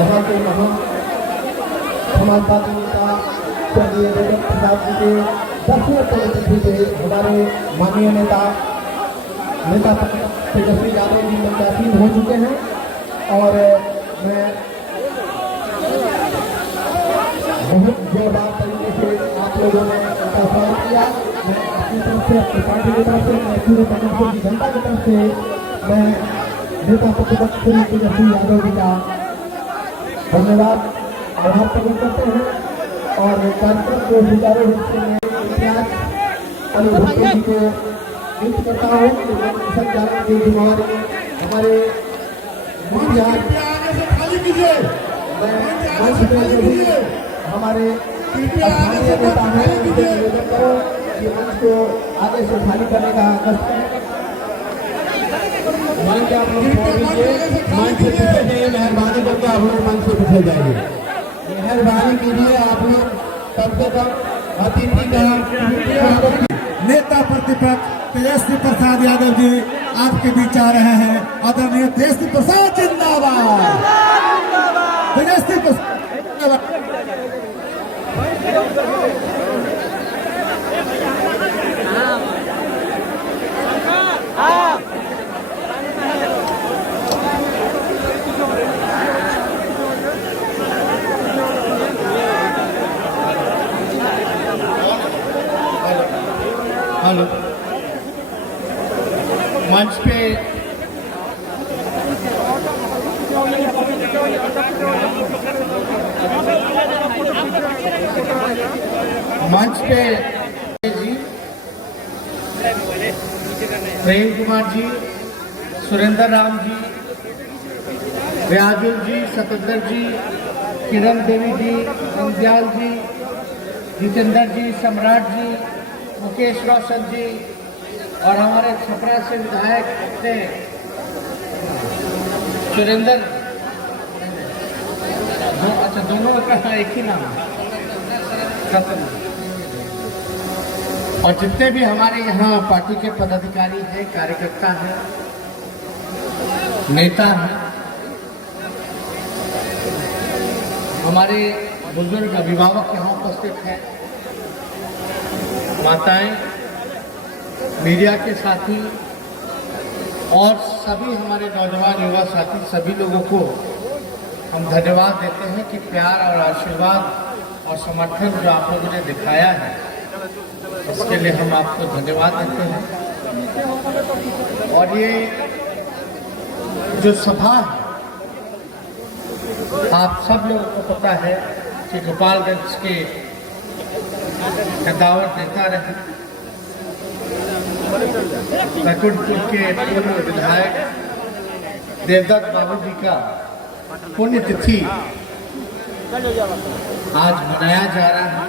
यहाँ के महान समाजवादी नेता स्वर्गीय देवेंद्र प्रसाद जी के 10वें पुण्यतिथि पे हमारे माननीय नेता तेजस्वी यादव जी मंचासीन हो चुके हैं और मैं बहुत जोरदार तरीके से आप लोगों ने उनका स्वागत किया। मैं अपनी तरफ से, अपनी पार्टी की तरफ से, मैं पूरे प्रदेश की जनता की तरफ से मैं नेता प्रतिपक्ष श्री तेजस्वी यादव जी का धन्यवाद आभार प्रकट करते हैं और कार्यक्रम को सुचारू रूप से मैं इतिहास अनुभूति जी को विनती करता हूँ कि संचालन की जिम्मेवारी हमारे मुखिया हमारे स्थानीय नेता हैं, उनसे निवेदन करो कि मंच को आगे से खाली करने का कष्ट करें। मंच आप लोग छोड़ दीजिए, मंच से पीछे नहीं, मेहरबानी करके आप लोग मंच से पीछे जाइए। मेहरबानी कीजिए, आप लोग कम से कम अतिथि का नेता प्रतिपक्ष तेजस्वी प्रसाद यादव जी आपके बीच आ रहे हैं। आदरणीय तेजस्वी प्रसाद जिंदाबाद, तेजस्वी प्रसाद। हेलो, मंच पे जी प्रेम कुमार जी, सुरेंद्र राम जी, व्याजुल जी, सतेंद्र जी, किरण देवी जी, नंदयाल जी, जितेंद्र जी, सम्राट जी, मुकेश रोशन जी और हमारे छपरा से विधायक थे सुरेंद्र, अच्छा दोनों का एक ही नाम है, और जितने भी हमारे यहाँ पार्टी के पदाधिकारी हैं, कार्यकर्ता हैं, नेता हैं, हमारे बुजुर्ग अभिभावक यहाँ उपस्थित हैं, माताएं, मीडिया के साथी और सभी हमारे नौजवान युवा साथी, सभी लोगों को हम धन्यवाद देते हैं कि प्यार और आशीर्वाद और समर्थन जो आप लोगों ने दिखाया है, इसके लिए हम आपको धन्यवाद देते हैं। और ये जो सभा है, आप सब लोगों को पता है कि गोपालगंज के कदावर नेता रहे, रकुटपुर के पूर्व विधायक देवदत्त बाबू जी का पुण्यतिथि आज मनाया जा रहा है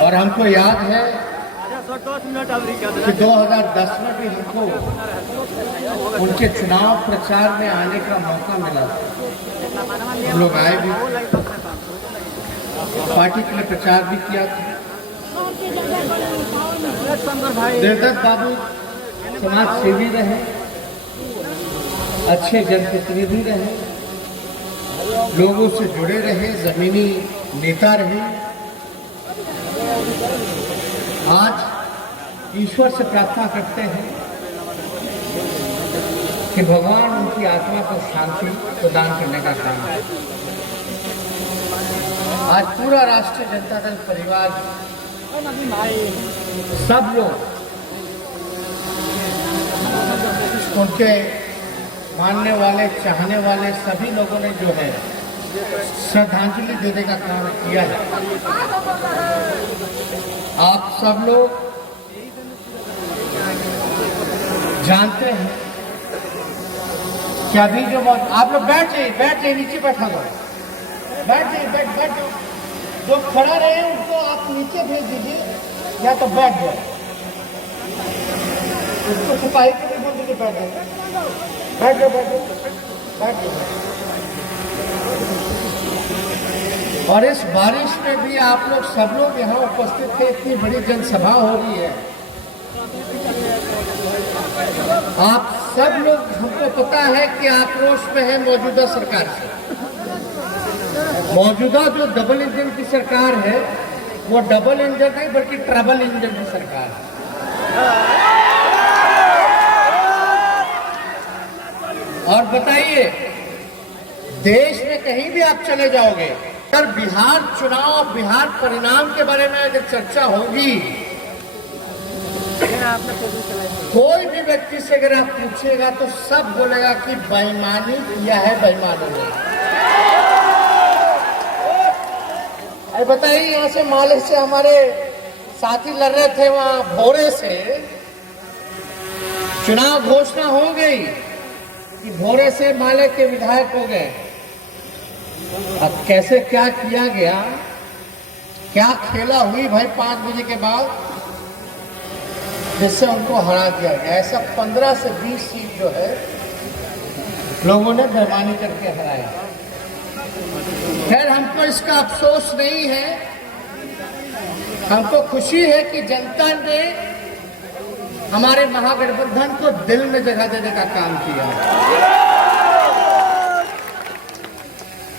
और हमको याद है कि 2010 में भी हमको उनके चुनाव प्रचार में आने का मौका मिला। हम लोग आए भी, पार्टी के लिए प्रचार भी किया था। देवदत्त बाबू समाज सेवी रहे, अच्छे जनप्रतिनिधि रहे, लोगों से जुड़े रहे, जमीनी नेता रहे। आज ईश्वर से प्रार्थना करते हैं कि भगवान उनकी आत्मा को शांति प्रदान करने का काम है। आज पूरा राष्ट्रीय जनता दल परिवार, सब लोग उनके मानने वाले, चाहने वाले सभी लोगों ने जो है श्रद्धांजलि देने का काम किया है। आप सब लोग जानते हैं कि अभी जो आप लोग बैठ जाइए, नीचे बैठा हुआ है, बैठ जाइए, बैठ जो खड़ा रहे उनको आप नीचे भेज दीजिए या तो बैठ जाए, उसको सिपाही को भी बोल दीजिए बैठ जाए। और इस बारिश में भी आप लोग सब लोग यहाँ उपस्थित थे, इतनी बड़ी जनसभा हो रही है। आप सब लोग, हमको पता है कि आक्रोश में है मौजूदा सरकार से। मौजूदा जो डबल इंजन की सरकार है वो डबल इंजन नहीं बल्कि ट्रबल इंजन की सरकार है। और बताइए, देश में कहीं भी आप चले जाओगे, अगर बिहार चुनाव, बिहार परिणाम के बारे में अगर चर्चा होगी, कोई भी व्यक्ति से अगर आप पूछिएगा तो सब बोलेगा कि बेईमानी किया है, बेईमानी ने। अरे बताइए, यहाँ से माले से हमारे साथी लड़ रहे थे, वहां भोरे से चुनाव घोषणा हो गई कि भोरे से माले के विधायक हो गए। अब कैसे क्या किया गया, क्या खेला हुई भाई 5 बजे के बाद, जिससे उनको हरा दिया गया। ऐसा 15 से 20 सीट जो है लोगों ने बेईमानी करके हराया। खैर, हमको इसका अफसोस नहीं है, हमको खुशी है कि जनता ने हमारे महागठबंधन को दिल में जगह देने का काम किया।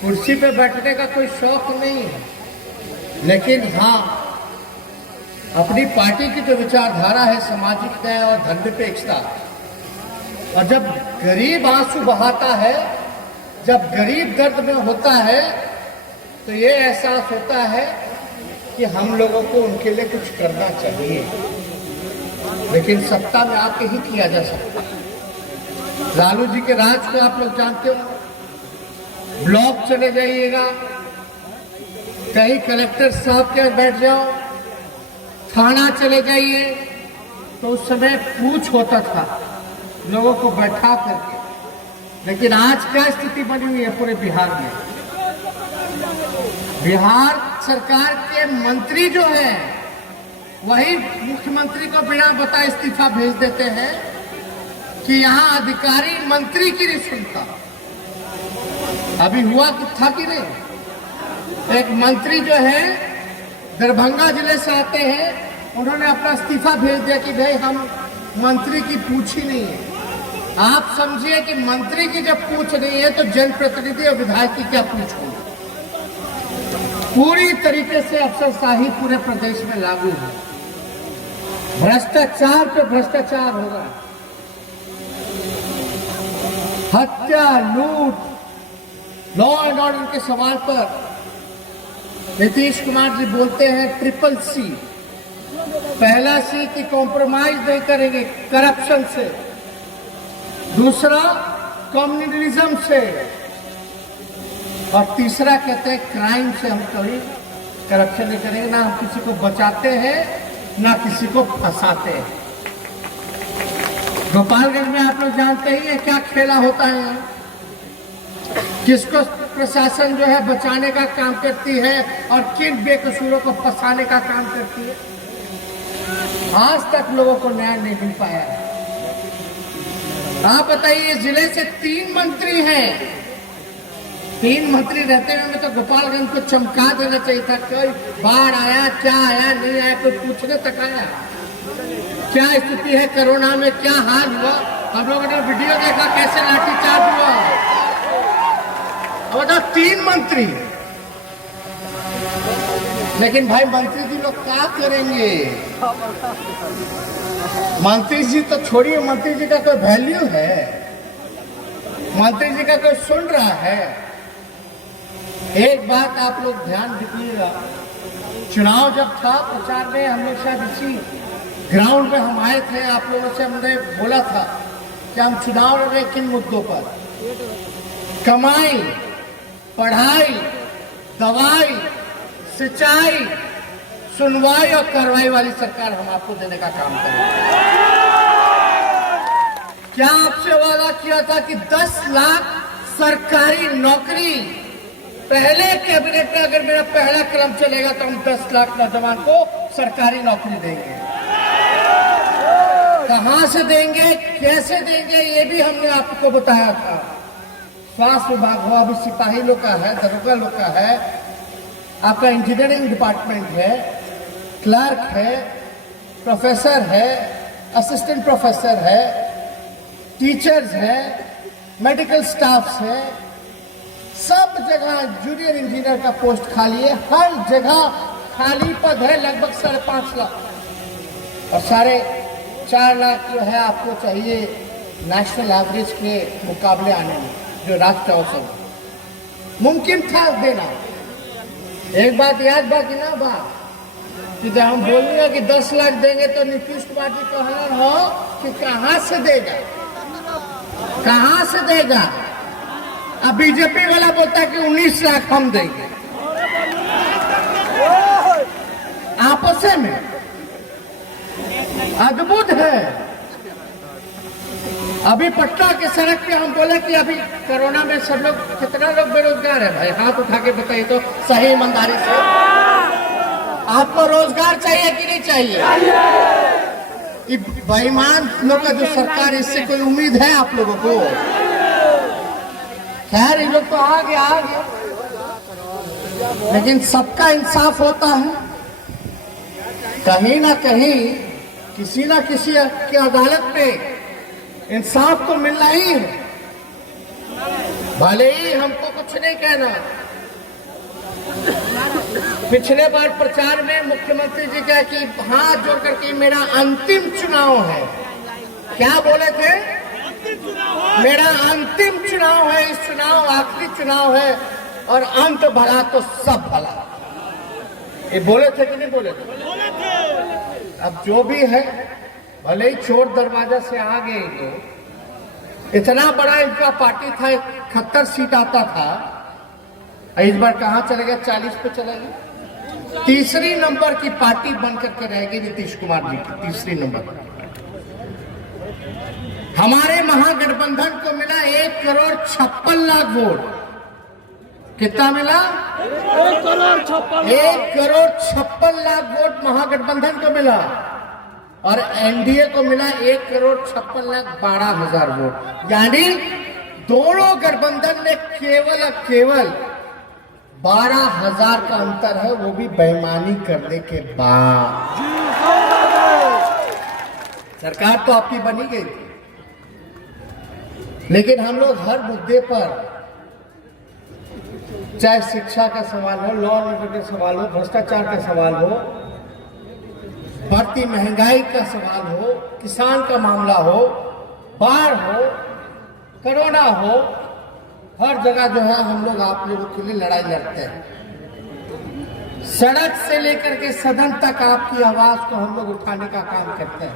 कुर्सी पे बैठने का कोई शौक नहीं है, लेकिन हाँ, अपनी पार्टी की जो विचारधारा है सामाजिक न्याय और धर्मनिरपेक्षता, और जब गरीब आंसू बहाता है, जब गरीब दर्द में होता है, तो ये एहसास होता है कि हम लोगों को उनके लिए कुछ करना चाहिए, लेकिन सत्ता में आके ही किया जा सकता है। लालू जी के राज को आप लोग जानते हो, ब्लॉक चले जाइएगा, कहीं कलेक्टर साहब के बैठ जाओ, थाना चले जाइए, तो उस समय पूछ होता था लोगों को बैठा करके। लेकिन आज क्या स्थिति बनी हुई है पूरे बिहार में? बिहार सरकार के मंत्री जो है वही मुख्यमंत्री को बिना बताए इस्तीफा भेज देते हैं कि यहाँ अधिकारी मंत्री की नहीं सुनता। अभी हुआ था कि नहीं, एक मंत्री जो है दरभंगा जिले से आते हैं, उन्होंने अपना इस्तीफा भेज दिया कि भाई हम मंत्री की पूछ ही नहीं है। आप समझिए कि मंत्री की जब पूछ नहीं है तो जनप्रतिनिधि और विधायक की क्या पूछ होगी। पूरी तरीके से अफसरशाही पूरे प्रदेश में लागू है, भ्रष्टाचार पे भ्रष्टाचार हो रहा है, हत्या, लूट, लॉ एंड ऑर्डर के सवाल पर नीतीश कुमार जी बोलते हैं ट्रिपल सी। पहला सी कि कॉम्प्रोमाइज नहीं करेंगे करप्शन से, दूसरा कम्युनलिज्म से, और तीसरा कहते हैं क्राइम से हम कभी करप्शन नहीं करेंगे। ना हम किसी को बचाते हैं ना किसी को फंसाते हैं। गोपालगंज में आप लोग जानते ही है क्या खेला होता है, किसको प्रशासन जो है बचाने का काम करती है और किन बेकसूरों को फंसाने का काम करती है। आज तक लोगों को न्याय नहीं मिल पाया है। आप बताइए, जिले से 3 मंत्री हैं, 3 मंत्री रहते हुए में तो गोपालगंज को चमका देना चाहिए था। कोई बाढ़ आया, क्या आया, नहीं आया, कोई पूछने तक आया? क्या स्थिति है, कोरोना में क्या हाल हुआ? हम लोगों ने वीडियो देखा कैसे लाठीचार्ज हुआ। अब बताओ, 3 मंत्री, लेकिन भाई मंत्री जी लोग क्या करेंगे? मंत्री जी तो छोड़िए, मंत्री जी का कोई वैल्यू है? मंत्री जी का कोई सुन रहा है? एक बात आप लोग ध्यान दीजिएगा, चुनाव जब था प्रचार में, हम लोग शायद इसी ग्राउंड में हम आए थे, आप लोगों से हमने बोला था कि हम चुनाव लड़ रहे किन मुद्दों पर, कमाई, पढ़ाई, दवाई, सिंचाई, सुनवाई और कार्रवाई वाली सरकार हम आपको देने का काम करेंगे। क्या आपसे वादा किया था कि 10 लाख सरकारी नौकरी, पहले कैबिनेट में अगर मेरा पहला कदम चलेगा तो हम 10 लाख नौजवान को सरकारी नौकरी देंगे। कहां से देंगे, कैसे देंगे, ये भी हमने आपको बताया था। स्वास्थ्य विभाग हो, अभी सिपाही लोग का है, दरोगा लोग का है, आपका इंजीनियरिंग डिपार्टमेंट है, क्लर्क है, प्रोफेसर है, असिस्टेंट प्रोफेसर है, टीचर्स है, मेडिकल स्टाफ्स है, सब जगह जूनियर इंजीनियर का पोस्ट खाली है, हर जगह खाली पद है, लगभग 5.5 लाख और 4.5 लाख जो है आपको चाहिए नेशनल एवरेज के मुकाबले आने में, जो राष्ट्रीय औसत मुमकिन था देना। एक बात याद बा कि ना बा कि जब हम बोलेंगे कि 10 लाख देंगे तो नीतीश कुमार जी कहना हो कि कहां से देगा, कहां से देगा। अब बीजेपी वाला बोलता है कि 19 लाख हम देंगे, आपस में अद्भुत है। अभी पटना के सड़क पे हम बोले कि अभी कोरोना में सब लोग, कितना लोग बेरोजगार है भाई, हाथ उठा के बताइए तो सही ईमानदारी से। आपको रोजगार चाहिए कि नहीं चाहिए? बेईमान लोग का जो सरकार, इससे कोई उम्मीद है आप लोगों को? खैर ये लोग तो आ गया, लेकिन सबका इंसाफ होता है। कहीं ना कहीं किसी ना किसी की अदालत में इंसाफ तो मिलना ही है। भले ही हमको कुछ नहीं कहना। पिछले बार प्रचार में मुख्यमंत्री जी कहा कि हाथ जोड़ करके मेरा अंतिम चुनाव है। क्या बोले थे? मेरा अंतिम चुनाव है, इस चुनाव आखिरी चुनाव है और अंत भला तो सब भला। ये बोले थे कि नहीं बोले थे? अब जो भी है, भले ही चोर दरवाजा से आ गए, तो इतना बड़ा इनका पार्टी था, 71 सीट आता था, इस बार कहां चले गए? 40 पे चले गए। तीसरी नंबर की पार्टी बनकर के रहेगी नीतीश कुमार जी की, तीसरी नंबर। हमारे महागठबंधन को मिला 1,56,00,000 वोट। कितना मिला? 1,56,00,000 वोट महागठबंधन को मिला और एनडीए को मिला 1,56,12,000 वोट। यानी दोनों गठबंधन में केवल 12,000 का अंतर है, वो भी बेईमानी करने के बाद। सरकार तो आपकी बनी गई थी, लेकिन हम लोग हर मुद्दे पर, चाहे शिक्षा का सवाल हो, लॉ एंड ऑर्डर का सवाल हो, भ्रष्टाचार का सवाल हो, बढ़ती महंगाई का सवाल हो, किसान का मामला हो, बाढ़ हो, कोरोना हो, हर जगह जो है हम लोग आप लोगों के लिए लड़ाई लड़ते हैं। सड़क से लेकर के सदन तक आपकी आवाज को हम लोग उठाने का काम करते हैं।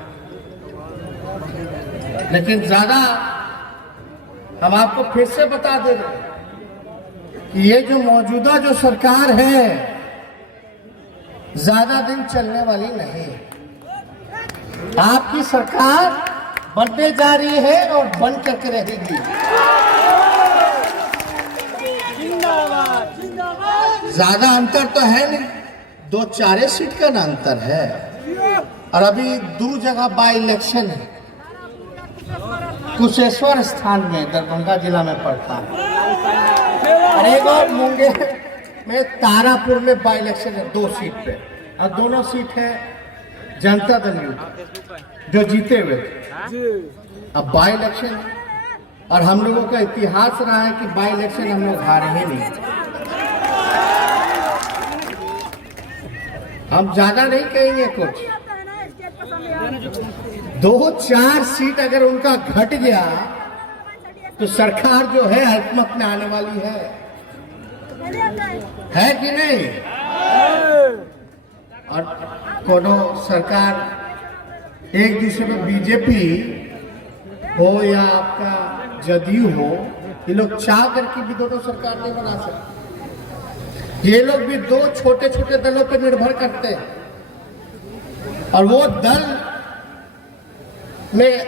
लेकिन ज्यादा हम आपको फिर से बता दे रहे हैं कि ये जो मौजूदा जो सरकार है, ज्यादा दिन चलने वाली नहीं। आपकी सरकार बनने जा रही है और बन करके रहेगी। ज्यादा अंतर तो है नहीं, 2-4 सीट का ना अंतर है। और अभी 2 जगह बाई इलेक्शन है। कुशेश्वर स्थान में दरभंगा जिला में पड़ता है, और एक और मुंगेर में तारापुर में बाई इलेक्शन है 2 सीट पे, और दोनों सीट है जनता दल जो जीते हुए थे। अब बाई इलेक्शन, और हम लोगों का इतिहास रहा है कि बाई इलेक्शन हम लोग हारे ही नहीं। हम ज्यादा नहीं कहेंगे कुछ, 2-4 सीट अगर उनका घट गया तो सरकार जो है हकमत में आने वाली है कि नहीं? और कोनो सरकार एक दूसरे में बीजेपी हो या आपका जदयू हो, ये लोग चाह करके भी दोनों सरकार नहीं बना सकते। ये लोग भी 2 छोटे-छोटे दलों पर निर्भर करते हैं, और वो दल में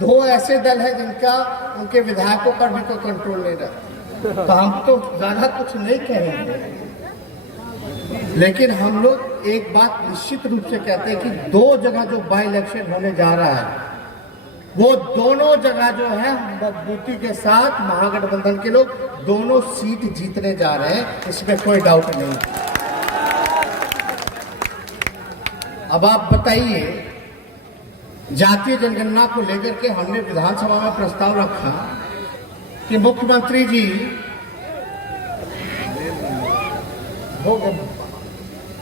2 ऐसे दल हैं जिनका उनके विधायकों पर भी कोई कंट्रोल नहीं रहता। तो हम तो ज्यादा कुछ नहीं कहेंगे, लेकिन हम लोग एक बात निश्चित रूप से कहते हैं कि 2 जगह जो बाई इलेक्शन होने जा रहा है, वो दोनों जगह जो है मजबूती के साथ महागठबंधन के लोग दोनों सीट जीतने जा रहे हैं, इसमें कोई डाउट नहीं। अब आप बताइए, जातीय जनगणना को लेकर के हमने विधानसभा में प्रस्ताव रखा कि मुख्यमंत्री जी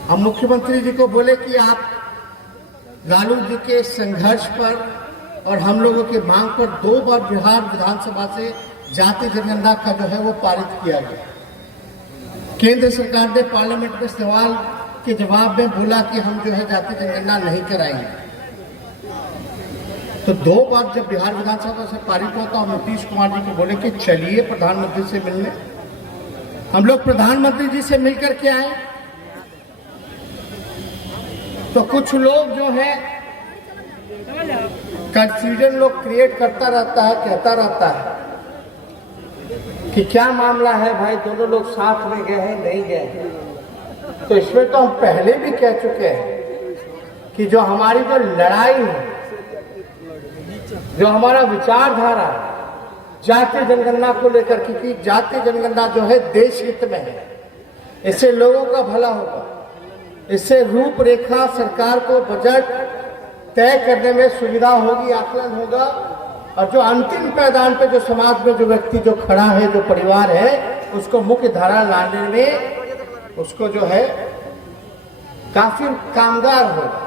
हम मुख्यमंत्री जी को बोले कि आप लालू जी के संघर्ष पर और हम लोगों की मांग पर 2 बार बिहार विधानसभा से जातीय जनगणना का जो है वो पारित किया गया। केंद्र सरकार ने पार्लियामेंट में सवाल के जवाब में बोला कि हम जो है जातीय जनगणना नहीं कराएंगे। तो 2 बार जब बिहार विधानसभा से पारित हुआ तो हम नीतीश कुमार जी को बोले कि चलिए प्रधानमंत्री से मिलने। हम लोग प्रधानमंत्री जी से मिलकर के आए तो कुछ लोग जो है कंफ्यूजन लोग क्रिएट करता रहता है, कहता रहता है कि क्या मामला है भाई, दोनों लोग साथ में गए हैं नहीं गए हैं। तो इसमें तो हम पहले भी कह चुके हैं कि जो हमारी जो लड़ाई है, जो हमारा विचारधारा जातीय जनगणना को लेकर, क्योंकि जातीय जनगणना जो है देश हित में है, इससे लोगों का भला होगा, इससे रूपरेखा सरकार को बजट तय करने में सुविधा होगी, आकलन होगा, और जो अंतिम पैदान पे जो समाज में जो व्यक्ति जो खड़ा है, जो परिवार है, उसको मुख्य धारा लाने में उसको जो है काफी कामगार होगा।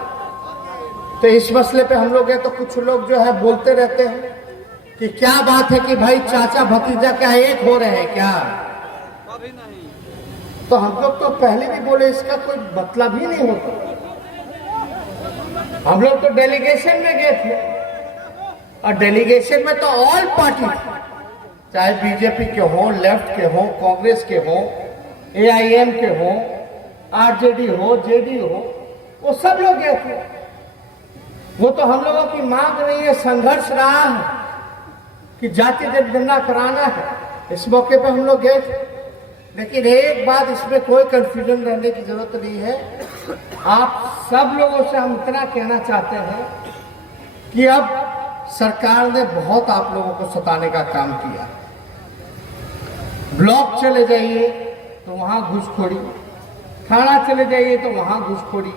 तो इस मसले पे हम लोग हैं तो कुछ लोग जो है बोलते रहते हैं कि क्या बात है कि भाई चाचा भतीजा क्या एक हो रहे हैं क्या। तो हम लोग तो पहले भी बोले इसका कोई मतलब ही नहीं होता। हम लोग तो डेलीगेशन में गए थे और डेलीगेशन में तो ऑल पार्टी थी, चाहे बीजेपी के हो, लेफ्ट के हो, कांग्रेस के हो, एआईएम के हो, आरजेडी हो, जेडी हो, वो सब लोग गए थे। वो तो हम लोगों की मांग नहीं है, संघर्ष रहा है कि जातीय जनगणना कराना है। इस मौके पर हम लोग गए थे, लेकिन एक बात इसमें कोई कंफ्यूजन रहने की जरूरत नहीं है। आप सब लोगों से हम इतना कहना चाहते हैं कि अब सरकार ने बहुत आप लोगों को सताने का काम किया। ब्लॉक चले जाइए तो वहां घूसखोरी, थाना चले जाइए तो वहां घूसखोरी।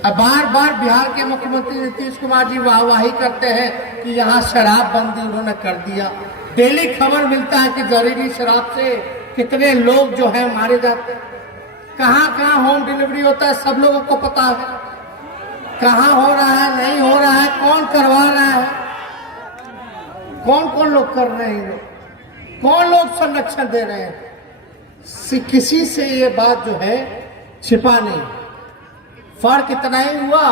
अब बार बार बिहार के मुख्यमंत्री नीतीश कुमार जी वाहवाही करते हैं कि यहाँ शराबबंदी उन्होंने कर दिया। डेली खबर मिलता है कि जहरीली शराब से कितने लोग जो है मारे जाते हैं। कहाँ कहाँ होम डिलीवरी होता है सब लोगों को पता है, कहाँ हो रहा है, नहीं हो रहा है, कौन करवा रहा है, कौन कौन लोग कर रहे हैं, कौन लोग संरक्षण दे रहे हैं। किसी से ये बात जो है छिपा नहीं। फर्क इतना ही हुआ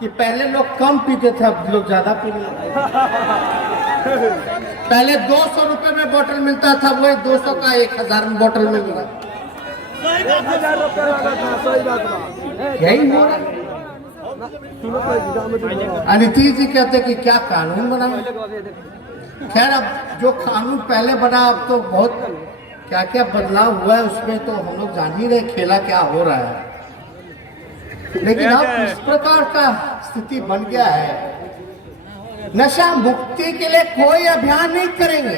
कि पहले लोग कम पीते थे, अब लोग ज्यादा पीने लगे। पहले 200 रुपए में बोतल मिलता था, वही 200 का 1000 में बोतल मिल रहा। यही हो रहा। नीतीश जी कहते कि क्या कानून बना। खैर अब जो कानून पहले बना अब तो बहुत क्या क्या बदलाव हुआ है, उसमें तो हम लोग जान ही रहे खेला क्या हो रहा है। लेकिन अब इस प्रकार का स्थिति बन गया है, नशा मुक्ति के लिए कोई अभियान नहीं करेंगे।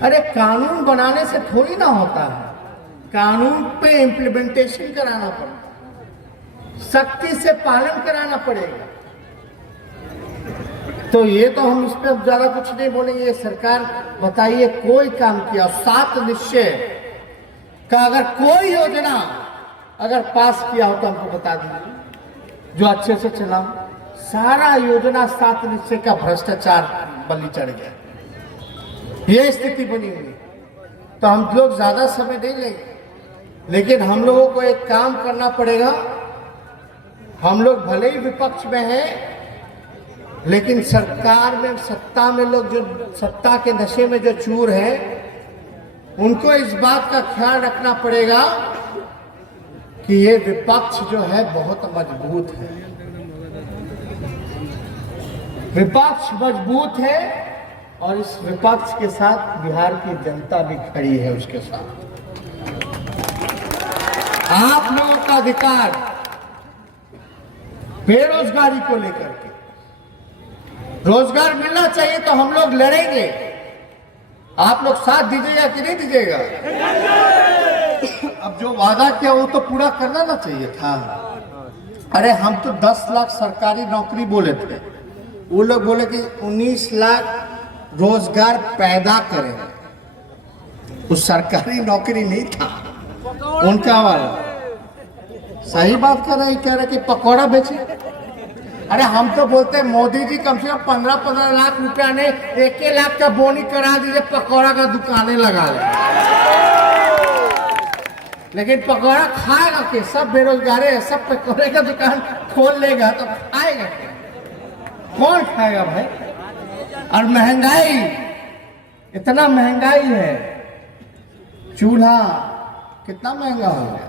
अरे कानून बनाने से थोड़ी ना होता है, कानून पे इम्प्लीमेंटेशन कराना पड़ेगा, सख्ती से पालन कराना पड़ेगा। तो ये तो हम इस पर ज्यादा कुछ नहीं बोलेंगे। सरकार बताइए कोई काम किया, 7 निश्चय का अगर कोई योजना अगर पास किया हो तो हमको बता दीजिए जो अच्छे से चला। सारा योजना 7 निश्चय का भ्रष्टाचार बलि चढ़ गया, ये स्थिति बनी हुई। तो हम लोग ज्यादा समय नहीं लेंगे, लेकिन हम लोगों को एक काम करना पड़ेगा। हम लोग भले ही विपक्ष में हैं, लेकिन सरकार में, सत्ता में लोग जो सत्ता के नशे में जो चूर हैं, उनको इस बात का ख्याल रखना पड़ेगा कि ये विपक्ष जो है बहुत मजबूत है। विपक्ष मजबूत है और इस विपक्ष के साथ बिहार की जनता भी खड़ी है उसके साथ। आप लोगों का अधिकार बेरोजगारी को लेकर के, रोजगार मिलना चाहिए तो हम लोग लड़ेंगे। आप लोग साथ दीजिएगा कि नहीं दीजिएगा? अब जो वादा किया वो तो पूरा करना ना चाहिए था। अरे हम तो 10 लाख सरकारी नौकरी बोले थे, वो लोग बोले कि 19 लाख रोजगार पैदा करेंगे। वो सरकारी नौकरी नहीं था उनका वाला। सही बात कर रहे हैं, कह रहे कि पकौड़ा बेचे। अरे हम तो बोलते हैं मोदी जी कम से कम 15-15 लाख रुपया ने 1 लाख का बोनी करा दीजिए, पकौड़ा का दुकानें लगा ले। लेकिन पकौड़ा खाएगा कि सब बेरोजगार है, सब पकौड़े का दुकान खोल लेगा तो खाएगा क्या? कौन खाएगा भाई? और महंगाई, इतना महंगाई है, चूल्हा कितना महंगा हो गया,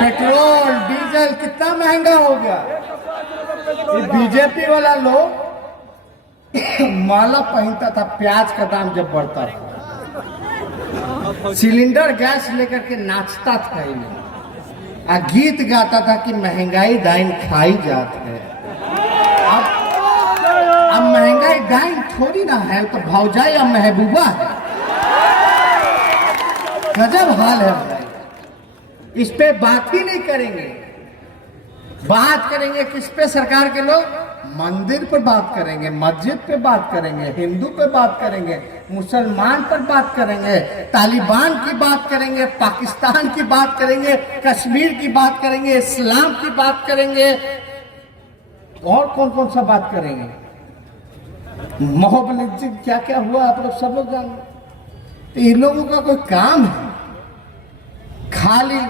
पेट्रोल डीजल कितना महंगा हो गया। ये बीजेपी वाला लोग माला पहनता था प्याज का दाम जब बढ़ता था, सिलेंडर गैस लेकर के नाचता था, इन्हें गीत गाता था कि महंगाई डाइन खाई जात है। अब महंगाई डाइन थोड़ी ना है, तो भौजाई या महबूबा है। गजब हाल है भाई। इस पे बात ही नहीं करेंगे। बात करेंगे किस पे? सरकार के लोग मंदिर पर बात करेंगे, मस्जिद पे बात करेंगे, हिंदू पे बात करेंगे, मुसलमान पर बात करेंगे, तालिबान की बात करेंगे, पाकिस्तान की बात करेंगे, कश्मीर की बात करेंगे, इस्लाम की बात करेंगे, और कौन कौन सा बात करेंगे। मोहब्बत क्या क्या हुआ आप लोग सब लोग जानते। तो इन लोगों का कोई काम है? खाली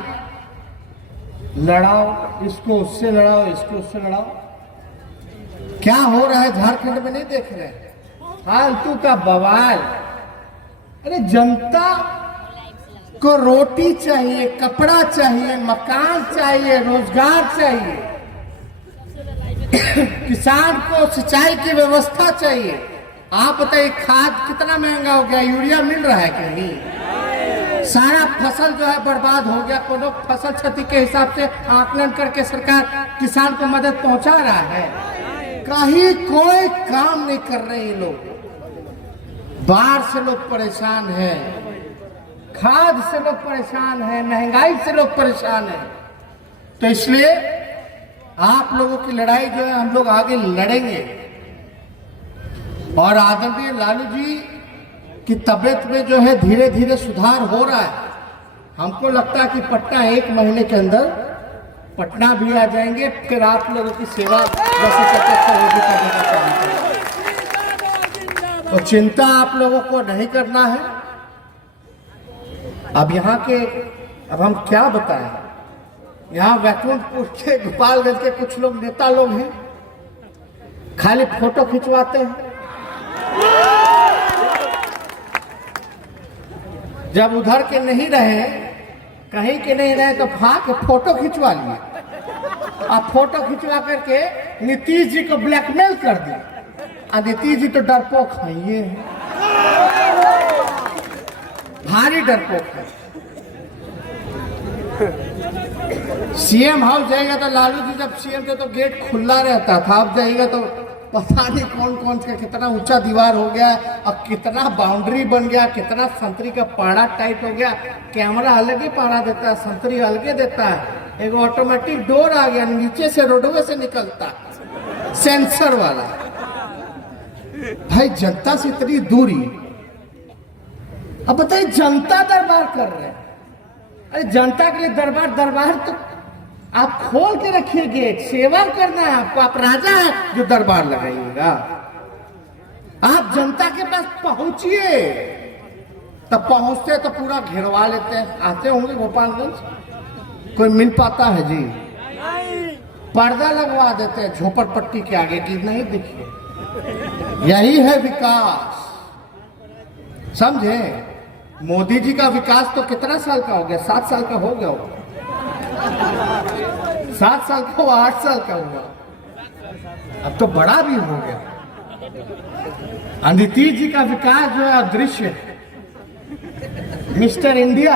लड़ाओ, इसको उससे लड़ाओ, इसको उससे लड़ाओ। क्या हो रहा है झारखंड में नहीं देख रहे? फालतू का बवाल। अरे जनता को रोटी चाहिए, कपड़ा चाहिए, मकान चाहिए, रोजगार चाहिए, किसान को सिंचाई की व्यवस्था चाहिए। आप बताइए खाद कितना महंगा हो गया, यूरिया मिल रहा है कि नहीं? सारा फसल जो है बर्बाद हो गया। कोनो फसल क्षति के हिसाब से आकलन करके सरकार किसान को मदद पहुंचा रहा है? कहीं कोई काम नहीं कर रहे ये लोग। बाढ़ से लोग परेशान हैं, खाद से लोग परेशान हैं, महंगाई से लोग परेशान हैं। तो इसलिए आप लोगों की लड़ाई जो है हम लोग आगे लड़ेंगे। और आदरणीय लालू जी की तबीयत में जो है धीरे धीरे सुधार हो रहा है। हमको लगता है कि पटना 1 महीने के अंदर पटना भी आ जाएंगे, फिर आप लोगों की सेवा जैसे करते वो भी करने का काम करेंगे। तो चिंता आप लोगों को नहीं करना है। अब यहाँ के, अब हम क्या बताएं, यहाँ वैकुंठपुर के, गोपालगंज के कुछ लोग नेता लोग हैं, खाली फोटो खिंचवाते हैं। जब उधर के नहीं रहे, कहीं के नहीं रहे, तो फाक फोटो खिंचवा लिए। आप फोटो खिंचवा करके नीतीश जी को ब्लैकमेल कर दिए। नीतीश जी तो डरपोक है, ये भारी डरपोक है। सीएम हाउस जाएगा तो लालू जी जब सीएम थे तो गेट खुला रहता था, अब जाएगा तो पता नहीं कौन कौन सा कितना ऊंचा दीवार हो गया, अब कितना बाउंड्री बन गया, कितना संतरी का पाड़ा टाइट हो गया। कैमरा अलग ही पाड़ा देता है, संतरी अलग देता है। एक ऑटोमेटिक डोर आ गया, नीचे से रोडवे से निकलता, सेंसर वाला। भाई जनता से इतनी दूरी। अब बताइए जनता दरबार कर रहे हैं। अरे जनता के लिए दरबार तो आप खोल के रखिए गेट, सेवा करना है आपको। आप राजा हैं जो दरबार लगाइएगा। आप जनता के पास पहुंचिए। तब पहुंचते तो पूरा घेरवा लेते हैं। आते होंगे गोपालगंज, कोई मिल पाता है जी? पर्दा लगवा देते हैं झोपड़पट्टी के आगे कि नहीं दिखिए। यही है विकास, समझे? मोदी जी का विकास तो कितना साल का हो गया? 7 साल का हो गया होगा। 7 साल का हुआ, 8 साल का हुआ, अब तो बड़ा भी हो गया। नीतीश जी का विकास जो है अदृश्य है। मिस्टर इंडिया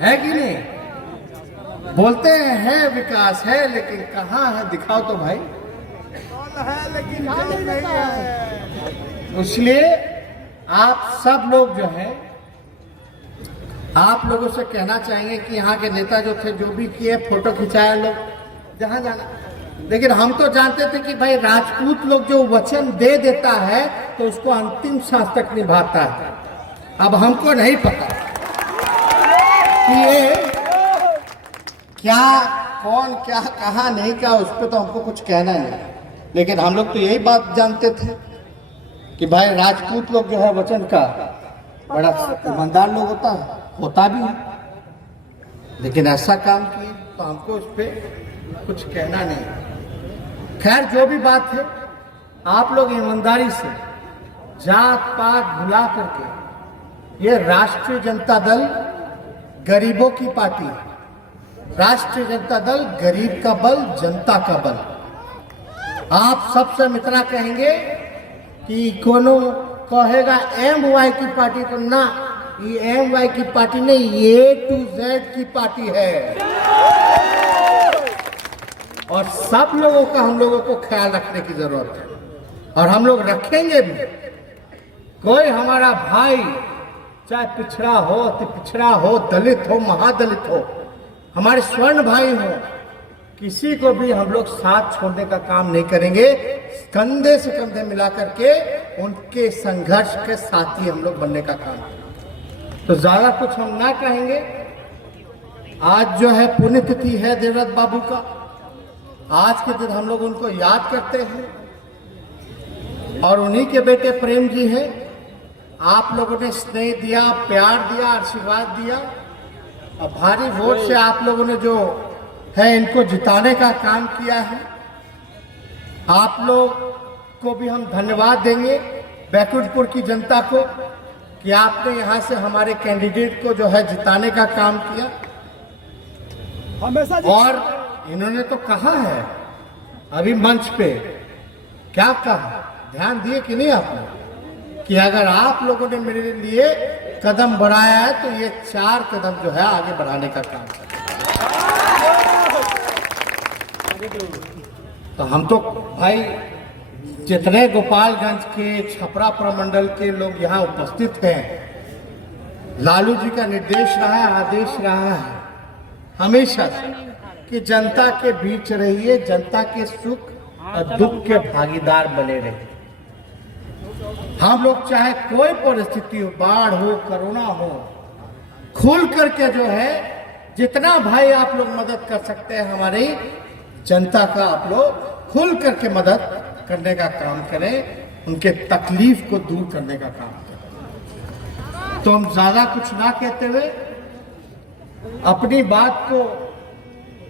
है कि नहीं? बोलते हैं है विकास है, लेकिन कहाँ है? दिखाओ तो भाई। है लेकिन नहीं है। इसलिए आप सब लोग जो है, आप लोगों से कहना चाहेंगे कि यहाँ के नेता जो थे, जो भी किए, फोटो खिंचाए लोग, जहां जाना। लेकिन हम तो जानते थे कि भाई राजपूत लोग जो वचन दे देता है तो उसको अंतिम सांस तक निभाता है। अब हमको नहीं पता कि ये क्या, कौन क्या कहा नहीं कहा, उस पर तो हमको कुछ कहना नहीं। लेकिन हम लोग तो यही बात जानते थे कि भाई राजपूत लोग जो है वचन का बड़ा ईमानदार लोग होता भी है। लेकिन ऐसा काम किए तो हमको उस पर कुछ कहना नहीं। खैर जो भी बात है, आप लोग ईमानदारी से जात पात भुला करके, ये राष्ट्रीय जनता दल गरीबों की पार्टी है। राष्ट्रीय जनता दल गरीब का बल, जनता का बल। आप सबसे मित्रा कहेंगे कि कोनो कहेगा MY की पार्टी, तो ना, ये MY की पार्टी नहीं, A to Z की पार्टी है। और सब लोगों का हम लोगों को ख्याल रखने की जरूरत है और हम लोग रखेंगे भी। कोई हमारा भाई चाहे पिछड़ा हो, अति पिछड़ा हो, दलित हो, महादलित हो, हमारे स्वर्ण भाई हो, किसी को भी हम लोग साथ छोड़ने का काम नहीं करेंगे। कंधे से कंधे मिला करके उनके संघर्ष के साथी हम लोग बनने का काम करेंगे। तो ज्यादा कुछ हम ना कहेंगे। आज जो है पुण्यतिथि है देवव्रत बाबू का। आज के दिन हम लोग उनको याद करते हैं और उन्हीं के बेटे प्रेम जी हैं। आप लोगों ने स्नेह दिया, प्यार दिया, आशीर्वाद दिया और भारी वोट से आप लोगों ने जो है इनको जिताने का काम किया है। आप लोग को भी हम धन्यवाद देंगे, बैकुंठपुर की जनता को, कि आपने यहाँ से हमारे कैंडिडेट को जो है जिताने का काम किया। और इन्होंने तो कहा है अभी मंच पे, क्या कहा, ध्यान दिए कि नहीं आपने, कि अगर आप लोगों ने मेरे लिए कदम बढ़ाया है तो ये 4 कदम जो है आगे बढ़ाने का काम करें। तो हम तो भाई जितने गोपालगंज के, छपरा प्रमंडल के लोग यहाँ उपस्थित हैं, लालू जी का निर्देश रहा है, आदेश रहा है हमेशा से कि जनता के बीच रहिए, जनता के सुख और दुख के भागीदार बने रहिए। हम लोग चाहे कोई परिस्थिति हो, बाढ़ हो, कोरोना हो, खुल करके जो है जितना भाई आप लोग मदद कर सकते हैं हमारी जनता का, आप लोग खुल करके मदद करने का काम करें, उनके तकलीफ को दूर करने का काम करें। तो हम ज्यादा कुछ ना कहते हुए अपनी बात को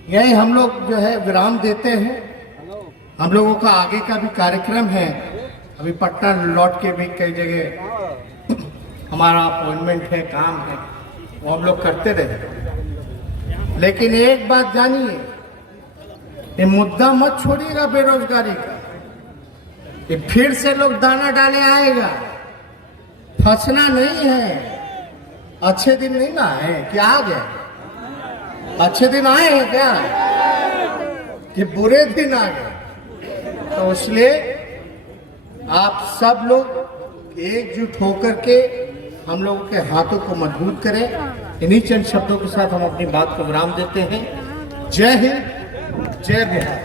यही हम लोग जो है विराम देते हैं। हम लोगों का आगे का भी कार्यक्रम है, अभी पटना लौट के भी कई जगह हमारा अपॉइंटमेंट है, काम है, वो हम लोग करते रहे। लेकिन एक बात जानिए, ये मुद्दा मत छोड़िएगा बेरोजगारी का। ये फिर से लोग दाना डाले आएगा, फंसना नहीं है। अच्छे दिन नहीं ना है कि आ गए, अच्छे दिन आए हैं क्या कि बुरे दिन आ गए। तो इसलिए आप सब लोग एकजुट होकर के हम लोगों के हाथों को मजबूत करें। इन्हीं चंद शब्दों के साथ हम अपनी बात को विराम देते हैं। जय हिंद, जय बिहार।